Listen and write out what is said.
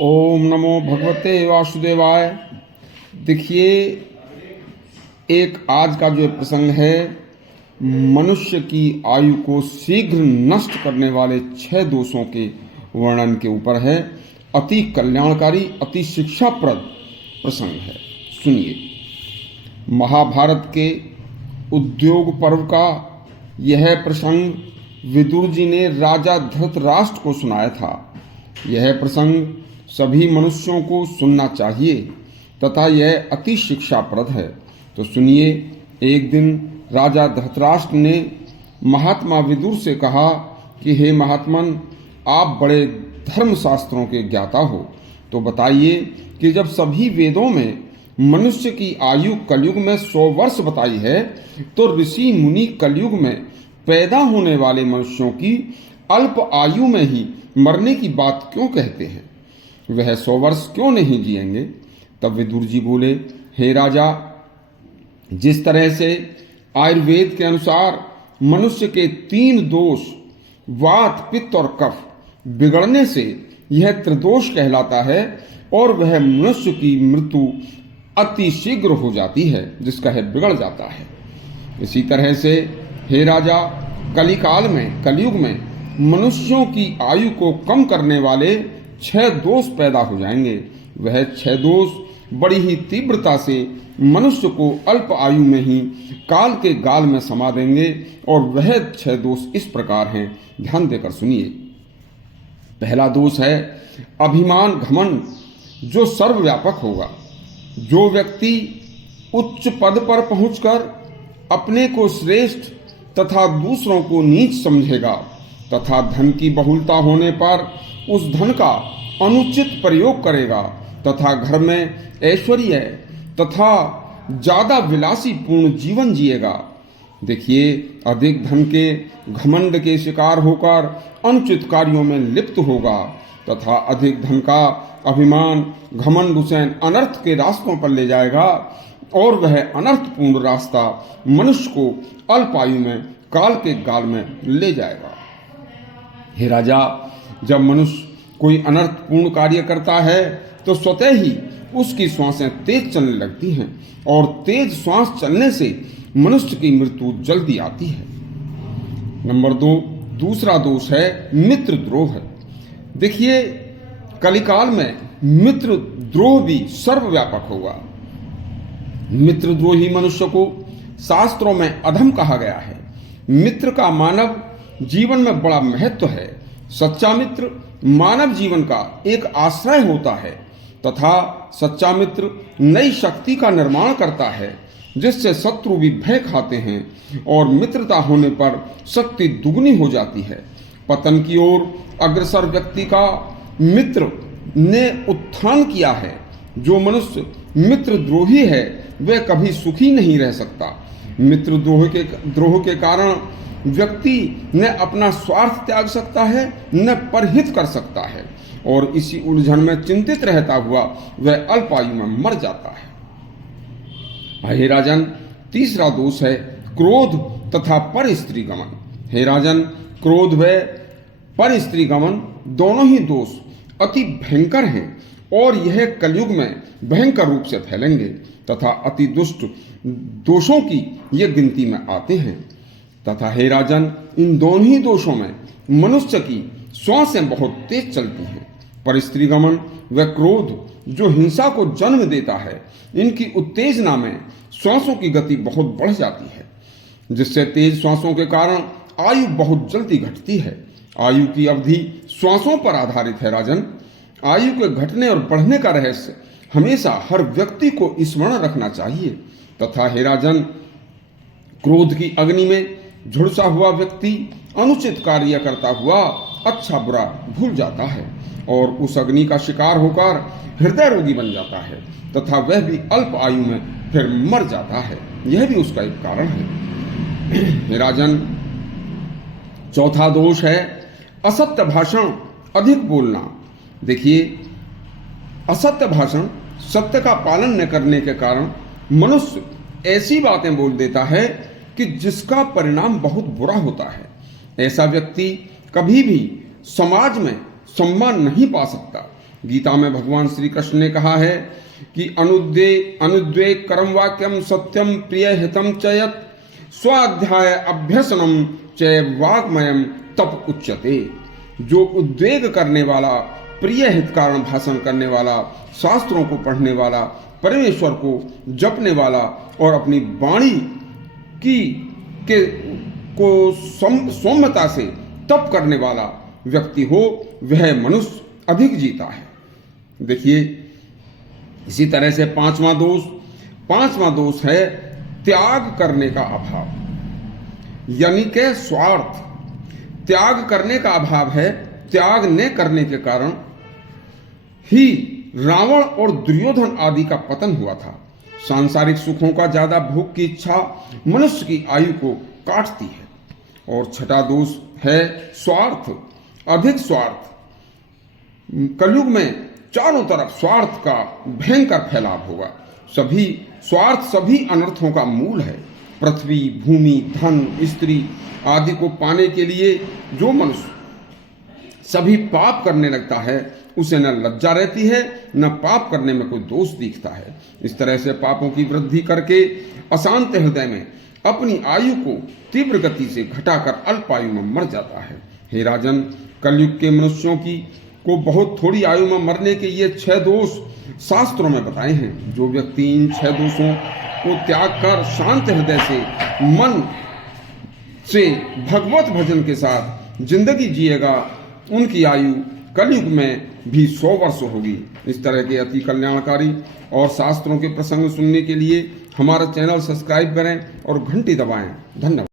ओम नमो भगवते वासुदेवाय। देखिए, एक आज का जो प्रसंग है, मनुष्य की आयु को शीघ्र नष्ट करने वाले 6 दोषों के वर्णन के ऊपर है। अति कल्याणकारी, अति शिक्षाप्रद प्रसंग है। सुनिए। महाभारत के उद्योग पर्व का यह प्रसंग विदुर जी ने राजा धृतराष्ट्र को सुनाया था। यह प्रसंग सभी मनुष्यों को सुनना चाहिए तथा यह अति शिक्षाप्रद है। तो सुनिए। एक दिन राजा धृतराष्ट्र ने महात्मा विदुर से कहा कि हे महात्मन, आप बड़े धर्मशास्त्रों के ज्ञाता हो, तो बताइए कि जब सभी वेदों में मनुष्य की आयु कलयुग में 100 वर्ष बताई है, तो ऋषि मुनि कलयुग में पैदा होने वाले मनुष्यों की अल्प आयु में ही मरने की बात क्यों कहते हैं? वह 100 वर्ष क्यों नहीं जिएंगे? तब विदुर जी बोले, हे राजा, जिस तरह से आयुर्वेद के अनुसार मनुष्य के 3 दोष वात, पित्त और कफ बिगड़ने से यह त्रिदोष कहलाता है और वह मनुष्य की मृत्यु अति शीघ्र हो जाती है, जिसका है बिगड़ जाता है। इसी तरह से हे राजा, कलिकाल में, कलयुग में मनुष्यों की आयु को कम करने वाले 6 दोष पैदा हो जाएंगे। वह 6 दोष बड़ी ही तीव्रता से मनुष्य को अल्प आयु में ही काल के गाल में समा देंगे और वह 6 दोष इस प्रकार हैं। ध्यान देकर सुनिए। पहला दोष है अभिमान, घमंड, जो सर्वव्यापक होगा। जो व्यक्ति उच्च पद पर पहुंचकर अपने को श्रेष्ठ तथा दूसरों को नीच समझेगा तथा धन की बहुलता होने पर उस धन का अनुचित प्रयोग करेगा तथा घर में ऐश्वर्य तथा ज्यादा विलासी पूर्ण जीवन जिएगा। देखिए, अधिक धन के घमंड के शिकार होकर अनुचित कार्यों में लिप्त होगा तथा अधिक धन का अभिमान, घमंड उसे अनर्थ के रास्तों पर ले जाएगा और वह अनर्थपूर्ण रास्ता मनुष्य को अल्प आयु में काल के गाल में ले जाएगा। हे राजा, जब मनुष्य कोई अनर्थपूर्ण कार्य करता है तो स्वतः ही उसकी श्वासें तेज चलने लगती हैं और तेज श्वास चलने से मनुष्य की मृत्यु जल्दी आती है। नंबर 2, दूसरा दोष है मित्रद्रोह। देखिए, कलिकाल में मित्रद्रोह भी सर्वव्यापक होगा। मित्रद्रोही मनुष्य को शास्त्रों में अधम कहा गया है। मित्र का मानव जीवन में बड़ा महत्व है। सच्चा मित्र मानव जीवन का एक आश्रय होता है तथा सच्चा मित्र नई शक्ति का निर्माण करता है, जिससे शत्रु भी भय खाते हैं और मित्रता होने पर शक्ति दुगनी हो जाती है। पतन की ओर अग्रसर व्यक्ति का मित्र ने उत्थान किया है। जो मनुष्य मित्रद्रोही है वह कभी सुखी नहीं रह सकता। मित्रद्रोह के कारण व्यक्ति न अपना स्वार्थ त्याग सकता है, न परहित कर सकता है और इसी उलझन में चिंतित रहता हुआ वह अल्प आयु में मर जाता है। हे राजन, तीसरा दोष है क्रोध तथा पर स्त्री गमन। हे राजन, क्रोध व पर स्त्री गमन दोनों ही दोष अति भयंकर हैं और यह कलयुग में भयंकर रूप से फैलेंगे तथा अति दुष्ट दोषों की ये गिनती में आते हैं। तथा हे राजन, इन दोनों ही दोषों में मनुष्य की श्वासें बहुत तेज चलती हैं। पर स्त्रीगमन व क्रोध जो हिंसा को जन्म देता है, इनकी उत्तेजना में श्वासों की गति बहुत बढ़ जाती है, जिससे तेज श्वासों के कारण आयु बहुत जल्दी घटती है। आयु की अवधि श्वासों पर आधारित है। राजन, आयु के घटने और बढ़ने का रहस्य हमेशा हर व्यक्ति को स्मरण रखना चाहिए। तथा हे राजन, क्रोध की अग्नि में झुलसा हुआ व्यक्ति अनुचित कार्य करता हुआ अच्छा बुरा भूल जाता है और उस अग्नि का शिकार होकर हृदय रोगी बन जाता है तथा वह भी अल्प आयु में फिर मर जाता है। यह भी उसका एक कारण है। राजन, चौथा दोष है असत्य भाषण, अधिक बोलना। देखिए, असत्य भाषण, सत्य का पालन न करने के कारण मनुष्य ऐसी बातें बोल देता है कि जिसका परिणाम बहुत बुरा होता है। ऐसा व्यक्ति कभी भी समाज में सम्मान नहीं पा सकता गीता में भगवान श्री कृष्ण ने कहा है कि अनुद्वेग कर्म वाक्यम सत्यम प्रिय हितम च यत् स्वाध्याय अभ्यसनम च वाग्मयम तप उच्यते। जो उद्वेग करने वाला, प्रिय हित कारण भाषण करने वाला, शास्त्रों को पढ़ने वाला, परमेश्वर को जपने वाला और अपनी वाणी को सौम्यता से तप करने वाला व्यक्ति हो, वह मनुष्य अधिक जीता है। देखिए, इसी तरह से पांचवा दोष है त्याग करने का अभाव, यानी कि स्वार्थ। त्याग करने का अभाव है। त्याग न करने के कारण ही रावण और दुर्योधन आदि का पतन हुआ था। सांसारिक सुखों का ज्यादा भोग की इच्छा मनुष्य की आयु को काटती है। और छठा दोष है स्वार्थ, अधिक स्वार्थ। कलयुग में चारों तरफ स्वार्थ का भयंकर फैलाव होगा। स्वार्थ सभी अनर्थों का मूल है। पृथ्वी, भूमि, धन, स्त्री आदि को पाने के लिए जो मनुष्य सभी पाप करने लगता है, उसे न लज्जा रहती है, न पाप करने में कोई दोष दिखता है। इस तरह से पापों की वृद्धि करके अशांत हृदय में अपनी आयु को तीव्र गति से घटाकर अल्प आयु में मर जाता है। हे राजन, कलयुग के मनुष्यों को बहुत थोड़ी आयु में मरने के ये 6 दोष शास्त्रों में बताए हैं। जो व्यक्ति इन 6 दोषों को त्याग कर शांत हृदय से, मन से भगवत भजन के साथ जिंदगी जिएगा, उनकी आयु कलयुग में भी 100 वर्ष होगी। इस तरह के अति कल्याणकारी और शास्त्रों के प्रसंग सुनने के लिए हमारा चैनल सब्सक्राइब करें और घंटी दबाएं। धन्यवाद।